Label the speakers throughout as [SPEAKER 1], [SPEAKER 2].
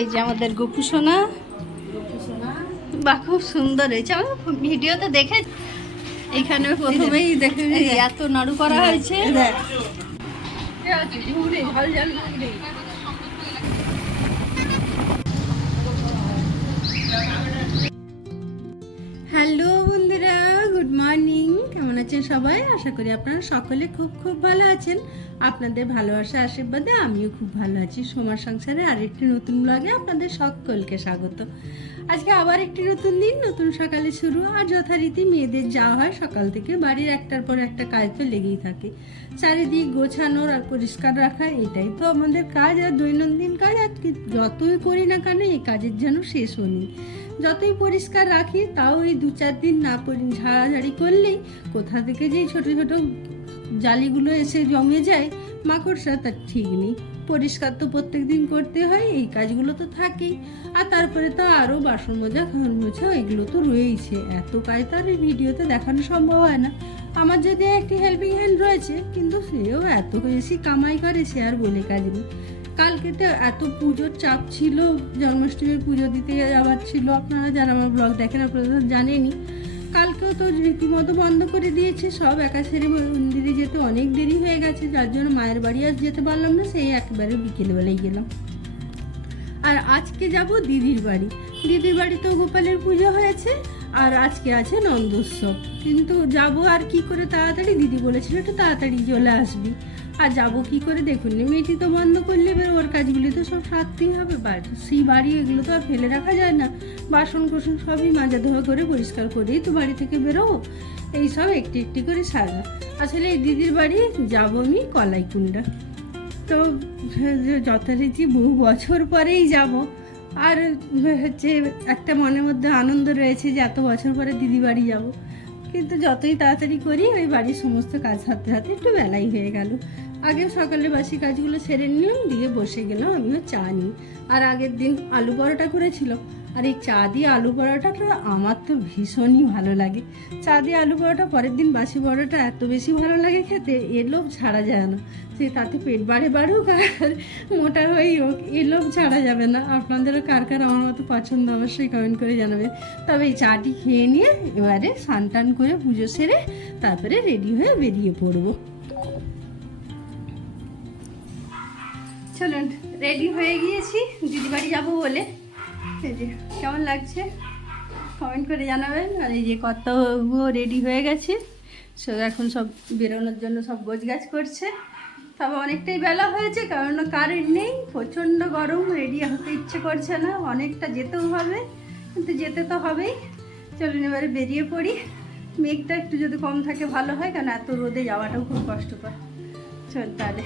[SPEAKER 1] এই যে আমাদের গোপু সোনা। বা খুব সুন্দর হয়েছে। আমি ভিডিওতে দেখে এখানে প্রথমেই দেখে এত নাড়ু করা হয়েছে। ঝাল ঝুড়ে। হ্যালো বন্ধুরা গুড মর্নিং। কেমন আছেন সবাই? আশা করি আপনারা সকলে খুব খুব ভালো আছেন। আপনাদের ভালোবাসা, আশীর্বাদে আমিও খুব ভালো আছি। সোমার সংসারে আরেকটি নতুন ব্লগে আপনাদের সকলকে স্বাগত। আজকে আবার একটি নতুন দিন, নতুন সকালে শুরু। আর যথারীতি মেয়েদের যাওয়া হয় সকাল থেকে। বাড়ির একটার পর একটা কাজ তো লেগেই থাকে। চারিদিক গোছানোর আর পরিষ্কার রাখা, এটাই তো আমাদের কাজ। আর দৈনন্দিন কাজ আর যতই করি না কেন, এই কাজের যেন শেষও নেই যতই পরিষ্কার রাখি, তাও এই দু চার দিন না ঝাড়াঝাড়ি করলেই কোথা থেকে যে ছোট ছোট জালিগুলো এসে জমে যায়, মাকড়সা তার ঠিক নেই। পরিষ্কার তো প্রত্যেক দিন করতে হয়, এই কাজগুলো তো থাকেই। আর তারপরে তো আরও বাসন মোজা ঘর মোছা, এগুলো তো রয়েইছে। এত কাজ তো আর ভিডিওতে দেখানো সম্ভব হয় না। আমার যদি একটি হেল্পিং হ্যান্ড রয়েছে, কিন্তু সেও এত বেশি কামাই করে, সে আর বলে কাজ নেই। কালকে তো এত পুজোর চাপ ছিল, জন্মাষ্টমীর পুজো দিতে যাওয়ার ছিল। আপনারা যারা আমার ব্লগ দেখেন, আপনারা তো জানেনই। কালকেও তো রীতিমতো বন্ধ করে দিয়েছে, সব একা সেরে মন্দিরে যেতে অনেক দেরি হয়ে গেছে, যার জন্য মায়ের বাড়ি আর যেতে পারলাম না, সেই একেবারে বিকেলবেলায় গেলাম। আর আজকে যাব দিদির বাড়ি। দিদির বাড়িতেও গোপালের পুজো হয়েছে, আর আজকে আছে নন্দোৎসব। কিন্তু যাব আর কি করে তাড়াতাড়ি? দিদি বলেছিল একটু তাড়াতাড়ি চলে আসবি। আর যাব কি করে দেখুন মেয়েটি তো বন্ধ করলে এবার ওর কাজগুলি তো সব সারতেই হবে। বাড়ি সেই বাড়ি এগুলো তো আর ফেলে রাখা যায় না। বাসন কোসন সবই মাজা ধোয়া করে পরিষ্কার করেই তো বাড়ি থেকে বেরোবো। এই সব একটি একটি করে সারা। আসলে এই দিদির বাড়ি যাব আমি কলাইকুণ্ডা। তো যথারীতি বহু বছর পরেই যাব। আর হচ্ছে একটা মনের মধ্যে আনন্দ রয়েছে যে এত বছর পরে দিদি বাড়ি যাব। কিন্তু যতই তাড়াতাড়ি করি, ওই বাড়ির সমস্ত কাজ হাতে হাতে একটু বেলাই হয়ে গেল। আগে সকালে বাসি কাজগুলো সেরে নিলাম, দিয়ে বসে গেলাম, আমিও চা নিই। আর আগের দিন আলু পরোটা করেছিলাম আর এই চা দিয়ে আলু পরোটাটা আমার তো ভীষণই ভালো লাগে। চা দিয়ে আলু পরোটা, পরের দিন বাসি পরোটা এত বেশি ভালো লাগে খেতে এর লোভ ছাড়া যায় না। সে তাতে পেট বাড়ে বাড়ুক আর মোটা হয়েই হোক, এ লোভ ছাড়া যাবে না। আপনাদেরও কার কার আমার মতো পছন্দ অবশ্যই কমেন্ট করে জানাবেন। তবে এই চাটি খেয়ে নিয়ে এবারে স্নান টান করে পুজো সেরে তারপরে রেডি হয়ে বেরিয়ে পড়ব। চলুন রেডি হয়ে গিয়েছি। দিদি বাড়ি যাব বলে। এই যে, কেমন লাগছে? কমেন্ট করে জানাবেন। আর এই যে কত রেডি হয়ে গেছে। সব এখন সব বেরোনোর জন্য সব গোছ গাছ করছে। তবে অনেকটাই বেলা হয়েছে, কারণ কারেন্ট নেই। প্রচণ্ড গরম রেডি হতে ইচ্ছে করছে না। অনেকটা যেতেও হবে, কিন্তু যেতে তো হবেই। চলুন, এবারে বেরিয়ে পড়ি। মেঘটা একটু যদি কম থাকে ভালো হয় কারণ এত রোদে যাওয়াটাও খুব কষ্টকর। চল তাহলে।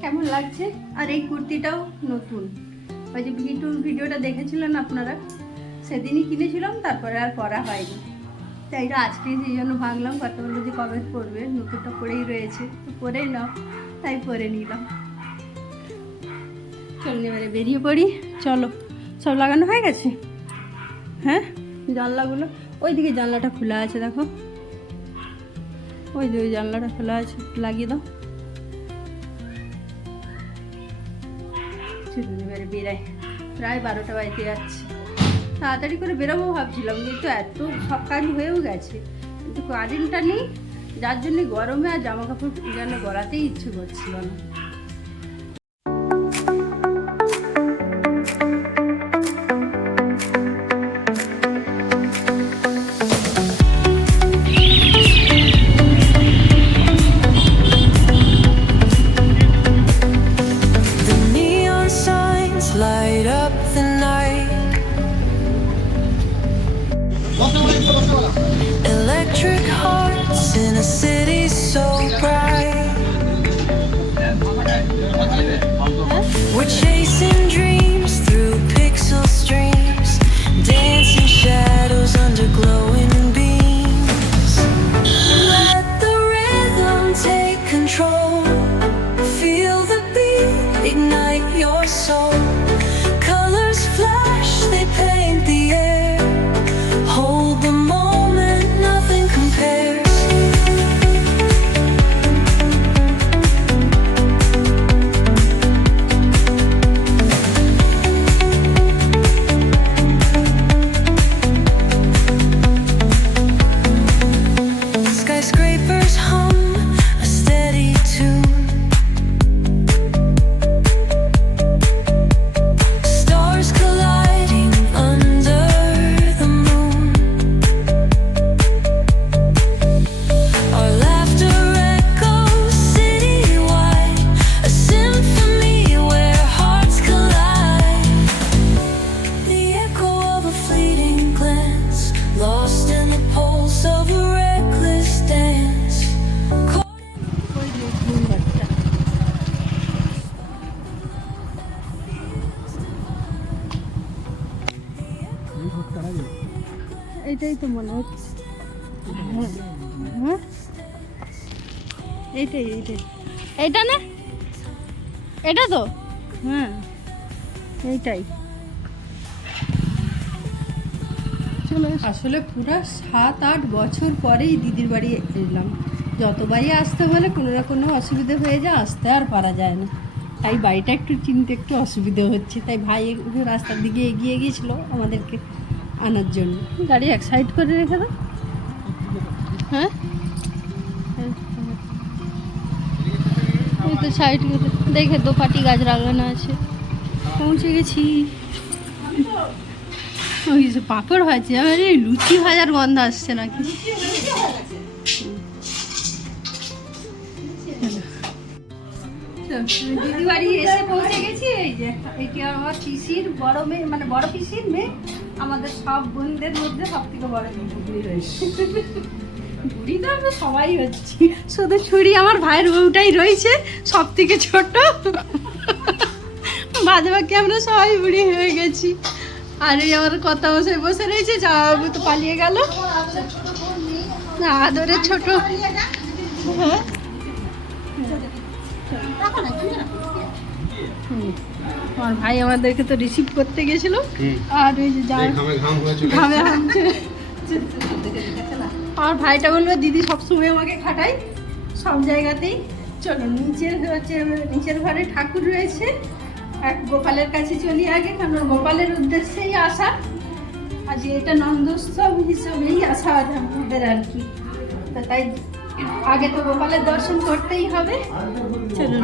[SPEAKER 1] কেমন লাগছে? আর এই কুর্তিটাও নতুন। ওই যে ভিটুর ভিডিওটা দেখেছিলেন আপনারা? সেদিনই কিনেছিলাম, তারপরে আর পরা হয়নি। তাই এটা আজকে সেই জন্য ভাঙলাম কত বলল যে কবে পরবে? নতুনটা পরেই রয়েছে। তো পরেই নাও, তাই পরে নিলাম। চলুন, এবারে বেরিয়ে পড়ি। চলো, সব লাগানো হয়ে গেছে? হ্যাঁ? জানলাগুলো? ওইদিকে জানলাটা খোলা আছে, দেখো। ওই ওই জানলাটা খোলা আছে, লাগিয়ে দাও। এবারে বেরাই প্রায় বারোটা বাড়িতে যাচ্ছি। তাড়াতাড়ি করে বেরোবো ভাবছিলাম, কিন্তু এত সব কাজ হয়েও গেছে। কিন্তু কারেন্টটা নেই, যার জন্য গরমে আর জামা কাপড় যেন গড়াতেই ইচ্ছে করছিল না।
[SPEAKER 2] Bye. Bye.
[SPEAKER 1] এটাই তো মনে হচ্ছে। হ্যাঁ। এইটাই এইটাই। এইটা না। এটা তো? হ্যাঁ এইটাই। চলে আসলে পুরো সাত আট বছর পরেই দিদির বাড়ি এলাম। যতবারই আসতে বলে কোনো না কোনো অসুবিধে হয়ে যায় আসতে আর পারা যায় না। তাই বাড়িটা একটু চিনতে একটু অসুবিধে হচ্ছে। তাই ভাই রাস্তার দিকে এগিয়ে গিয়েছিল আমাদেরকে। আনার জন্য। গাড়ি এক সাইড করে রেখে দাও। হ্যাঁ? এই তো সাইড দেখে দোপাটি গাছ লাগানো আছে। পৌঁছে গেছি। ওই যে পাঁপড় ভাজছে। আরে লুচি ভাজার গন্ধ আসছে নাকি? দিদি বাড়ি এসে পৌঁছে গেছি। এই যে এটি আমার পিসির বড় মেয়ে মানে বড় পিসির মেয়ে। আমাদের সব বোনদের মধ্যে সব থেকে বড় বুড়ি তো আমরা সবাই হচ্ছি। শুধু ছুরি আমার ভাইয়ের বউটাই রয়েছে সব থেকে ছোট। বাদে বাকি আমরা সবাই বুড়ি হয়ে গেছি। আর এই আমার কথা বসে বসে রয়েছে যাব তো পালিয়ে গেল। না আদরে ছোট। হ্যাঁ। আমার ভাই আমাদেরকে তো রিসিভ করতে গেছিল। আর ওই যে
[SPEAKER 3] ঘামে
[SPEAKER 1] হামছে আমার ভাইটা বলবে দিদি সবসময় আমাকে খাটাই সব জায়গাতেই। চলো নিচের হচ্ছে নিচের ঘরে ঠাকুর রয়েছে। এক গোপালের কাছে চলি আগে কারণ গোপালের উদ্দেশ্যেই আসা। আজ এটা নন্দোৎসব হিসাবেই আসা আমাদের আর কি। তাই আগে তো গোপালের দর্শন করতেই হবে। চলুন।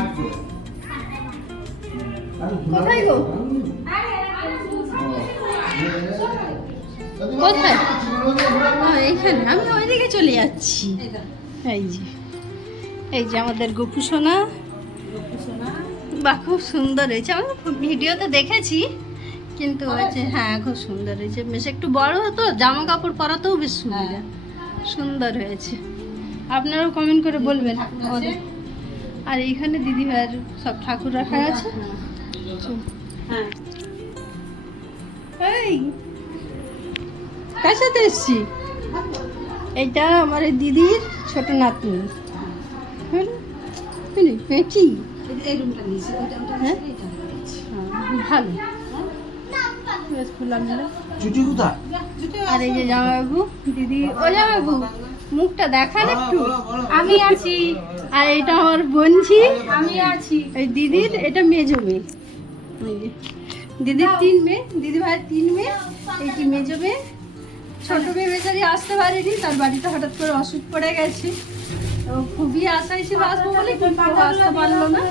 [SPEAKER 1] কোথায় গো? কোথায়? এইখানে। আমি ওইদিকে চলে যাচ্ছি। এই যে এই যে আমাদের গোপু সোনা। বা খুব সুন্দর হয়েছে। আমি ভিডিওতে দেখেছি কিন্তু হয়েছে হ্যাঁ খুব সুন্দর হয়েছে। বেশ একটু বড় হতো জামা কাপড় পরাতেও বেশ সুবিধা। সুন্দর হয়েছে। আপনারাও কমেন্ট করে বলবেন। আর এইখানে দিদি ভাইয়ের সব ঠাকুর রাখা আছে? এই কার সাথে এসছি এইটা আমার দিদির ছোট নাতনি। পেঁচি হ্যাঁ? হ্যাঁ, ভালো। আর এই যে জামাইবাবু দিদি ও জামাইবাবু মুখটা দেখান একটু। আমি আছি। আর এটা আমার বোনঝি আমি আছি। এই দিদির এটা মেজো মেয়ে। দিদির তিন মেয়ে দিদি ভাইয়ের তিন মেয়ে এইটি মেজো মেয়ে। ছোট মেয়ে বেচারি আসতে পারেনি তার বাড়িতে হঠাৎ করে অসুখ পড়ে গেছে। খুবই আশাই ছিল আসব বলে কিন্তু আসতে পারল না।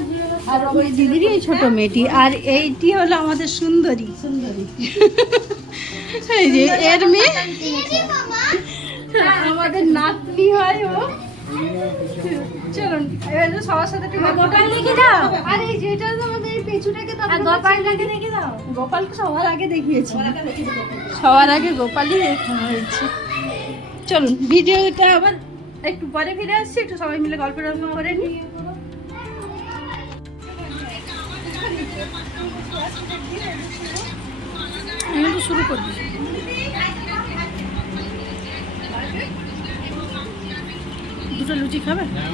[SPEAKER 1] আর ওই দিদিরই এই ছোট মেয়েটি। আর এইটি হলো আমাদের সুন্দরী। সুন্দরী। এই যে এর মেয়ে। আমাদের নাতনি হয় ও। চলুন এবার সবার সাথে একটু গোপাল দাও? আর এই যেটা তো গোপালটাকে দেখে দাও। গোপালকে সবার আগে দেখিয়েছি। সবার আগে গোপালই হয়েছে। চলুন ভিডিওটা আবার একটু পরে ফিরে আসছি। একটু সবাই মিলে গল্প টল্প করে নিই আমি তো শুরু করবি দুটো লুচি খাবে? ঝাল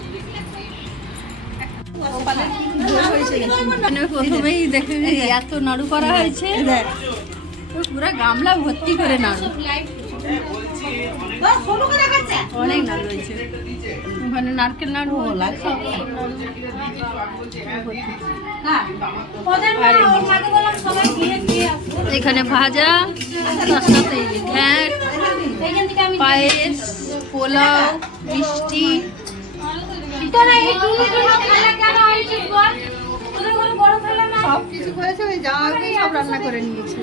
[SPEAKER 1] প্রথমেই দেখে এত নাড়ু করা হয়েছে। পুরো গামলা ভর্তি করে নাড়ু। হয়েছে। নারকেল নাড়ু এখানে ভাজা, তার সাথে পায়েস, পোলাও, মিষ্টি। সব কিছু ওই সব রান্না করে নিয়েছে।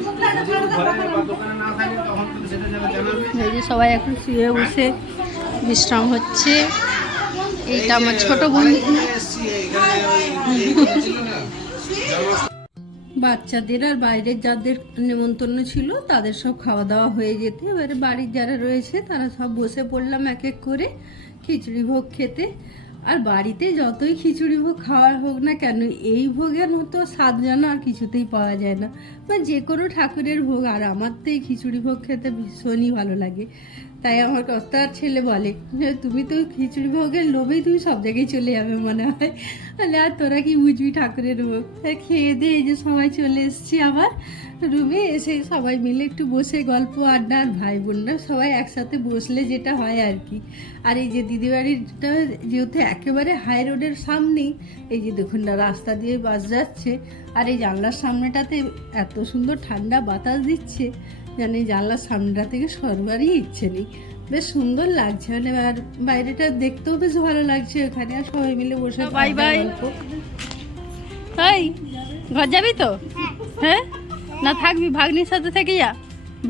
[SPEAKER 1] এই যে সবাই এখন শুয়ে বসে বিশ্রাম হচ্ছে। এইটা আমার ছোট বন্ধু। বাচ্চাদের আর বাইরের যাদের নেমন্তন্ন ছিল, তাদের সব খাওয়া দাওয়া হয়ে যেতে। এবারে বাড়ির যারা রয়েছে, তারা সব বসে পড়লাম এক এক করে। খিচুড়ি ভোগ খেতে। আর বাড়িতে যতই খিচুড়ি ভোগ খাওয়ার হোক না কেন, এই ভোগের মতো স্বাদ যেন আর কিছুতেই পাওয়া যায় না। বা যে কোনো ঠাকুরের ভোগ, আর আমার তো এই খিচুড়ি ভোগ খেতে ভীষণই ভালো লাগে। তাই আমার কর্তার ছেলে বলে। যে তুমি তো খিচুড়ি ভোগের লোভেই তুমি সব জায়গায় চলে যাবে মনে হয়। তাহলে আর তোরা কি বুঝবি ঠাকুরের ভোগ তাই খেয়ে দিয়ে এই যে সবাই চলে এসেছি আবার। রুমে এসে সবাই মিলে একটু বসে গল্প, আড্ডা আর ভাই বোনরা সবাই একসাথে বসলে যেটা হয় আর কি। আর এই যে দিদি বাড়িটা যেহেতু একেবারে হাই রোডের সামনেই, এই যে দেখুন না, রাস্তা দিয়ে বাস যাচ্ছে। আর এই জানলার সামনেটাতে এত সুন্দর ঠান্ডা বাতাস দিচ্ছে। যেন এই জানলার সামনেটা থেকে সরবারই ইচ্ছে নেই। বেশ সুন্দর লাগছে মানে আর বাইরেটা দেখতেও বেশ ভালো লাগছে ওখানে। আর সবাই মিলে বসে
[SPEAKER 4] বাই বাই। এই ঘর যাবি তো? হ্যাঁ? না থাকবি? ভাগ্নির সাথে থেকে যা।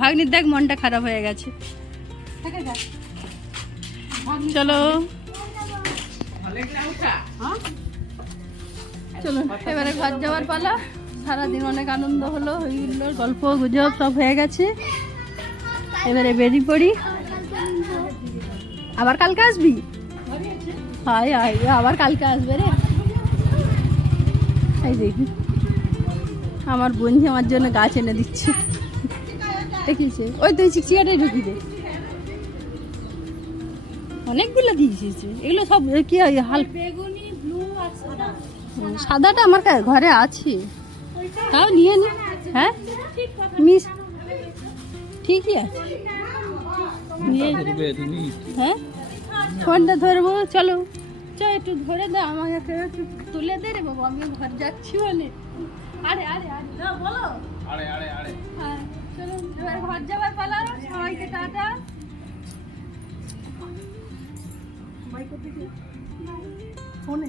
[SPEAKER 4] ভাগ্নির দেখ মনটা খারাপ হয়ে গেছে। চলো। চলো এবারে ঘর যাওয়ার পালা। সারাদিন অনেক আনন্দ হলো হইল গল্প গুজব সব হয়ে গেছে। এবারে বেরিয়ে পড়ি। আবার কালকে আসবি? হাই হাই আবার কালকে আসবে রে। এই দেখি আমার বন্ধু আমার জন্য গাছ এনে দিচ্ছে। দেখিছে ওই তুই চিকচিকাটাই ঢুকি দে। অনেকগুলো দিয়েছিস। এগুলো সব কি হয় হাল সাদাটা আমার ঘরে আছে। তাও নিয়ে নি। হ্যাঁ? মিস ঠিকই আছে। নিয়ে হ্যাঁ? ফোনটা ধরবো চলো। চ একটু ধরে দে আমাকে একটু তুলে দে রে বাবা আমি ঘর যাচ্ছি বলে আরে আরে আরে বলো। আরে আরে আরে। হ্যাঁ চলো এবার ঘর যাবার পালা সবাইকে টাটা। ফোনে।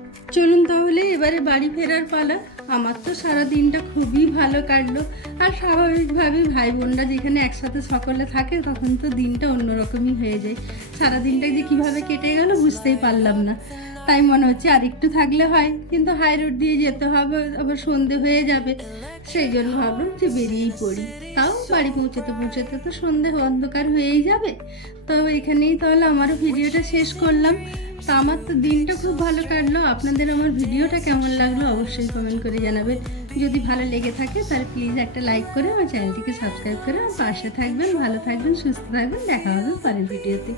[SPEAKER 1] চলুন তাহলে এবারে বাড়ি ফেরার পালা। আমার তো সারা দিনটা খুবই ভালো কাটলো। আর স্বাভাবিকভাবে ভাই বোনরা যেখানে একসাথে সকলে থাকে, তখন তো দিনটা অন্যরকমই হয়ে যায়। সারা দিনটা যে কীভাবে কেটে গেল বুঝতেই পারলাম না। তাই মনে হচ্ছে আর একটু থাকলে হয়, কিন্তু হাই রোড দিয়ে যেতে হবে, আবার সন্ধে হয়ে যাবে। সেই জন্য ভাবলাম যে বেরিয়েই পড়ি। তাও বাড়ি পৌঁছতে পৌঁছতে তো সন্ধে অন্ধকার হয়েই যাবে। তো এখানেই তাহলে আমারও ভিডিওটা শেষ করলাম। তা আমার তো দিনটা খুব ভালো কাটলো। আপনাদের আমার ভিডিওটা কেমন লাগল অবশ্যই কমেন্ট করে জানাবেন। যদি ভালো লেগে থাকে তাহলে প্লিজ একটা লাইক করে আমার চ্যানেলটিকে সাবস্ক্রাইব করে আমার পাশে থাকবেন, ভালো থাকবেন, সুস্থ থাকবেন, দেখা হবে পরের ভিডিওতে।